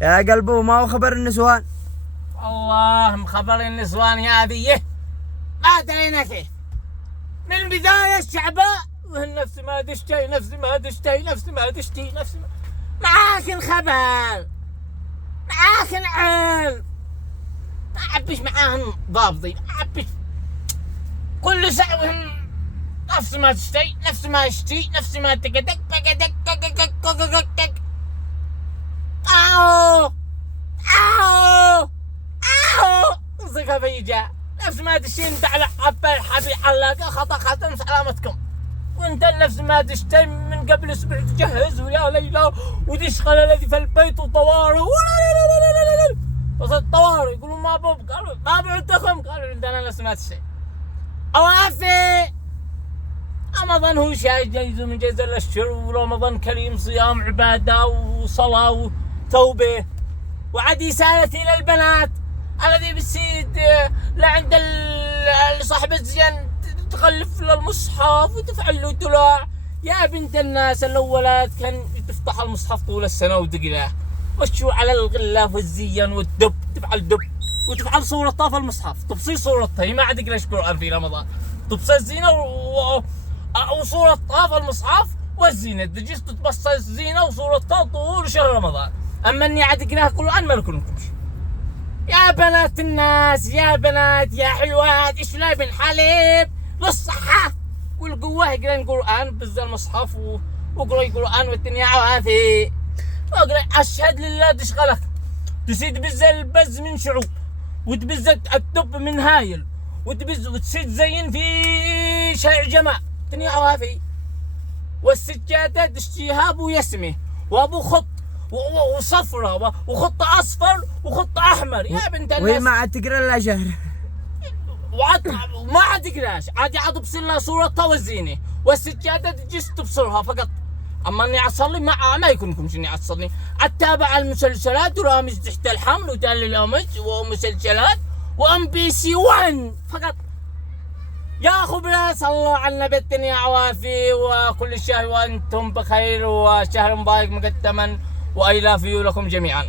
يا قلبه ما هو خبر النسوان. والله مخبر النسوان يا أبيه ما درينا كيف من بداية الشعباء نفس ما دشتي نفس ما دشتي نفس ما دشتي نفس ما معاك الخبر معاك العلم ما عبش معاهم ضابطين ما عبش كل ساعة نفس ما تشتي نفس ما اشتي نفس ما تكتك تكتك تكتك تكتك آو آو آو صيغة فيجا نفس ما تشتي انت على عبال حبي حلاقة خطأ خاتم سلامتكم وانت نفس ما تشتي من قبل اسبوع تجهز ويا ليلى وتشغل الذي في البيت وطوارئ بس الطوارئ يقولوا ما بوب قالوا ما بعدكم قالوا عندنا نفس ما تشتي اوافي رمضان هو شيء جيد من جيز الاشهر ورمضان كريم صيام عباده وصلاه وتوبه وعدي سالتي للبنات الذي بتصيد لعند صاحب الزين تغلف للمصحف وتفعل له دلع يا بنت الناس الاولاد كان تفتح المصحف طول السنه وتقراه وشو على الغلاف والزين والدب تفعل دب وتفعل صورة طاف المصحف تبصير صورتها هي ما عاد يقراش قرآن في رمضان تبصير الزينة وصورة طاف المصحف والزينة تجيس تتبص الزينة وصورتها طول شهر رمضان أما إني عاد يقراها قرآن ما لكمش يا بنات الناس يا بنات يا حلوات إيش لابن حليب للصحة والقوة يقرأين قرآن بز المصحف وقرأي قرآن والدنيا عوافي واقرأ أشهد لله تشغلك تسيد بز البز من شعوب وتبز الدب من هايل وتبز وتسيد زين في شارع جماعة الدنيا عوافي والسجادة تشتيها أبو يسمه وأبو خط وصفرة وخط أصفر وخط أحمر يا بنت الناس وهي ما عاد تقرا الا شهر ما عاد تقراش عاد تبصر لها صورتها والزينة والسجادة تجيس تبصرها فقط اما اني اصلي ما يكونكمش اني اصلي اتابع المسلسلات ورامز تحت الحمل وتالي الامج ومسلسلات وام بي سي 1 فقط يا خبرة صلوا على النبي الدنيا عوافي وكل شهر وانتم بخير وشهر مبارك مقدما واي لاف يو لكم جميعا.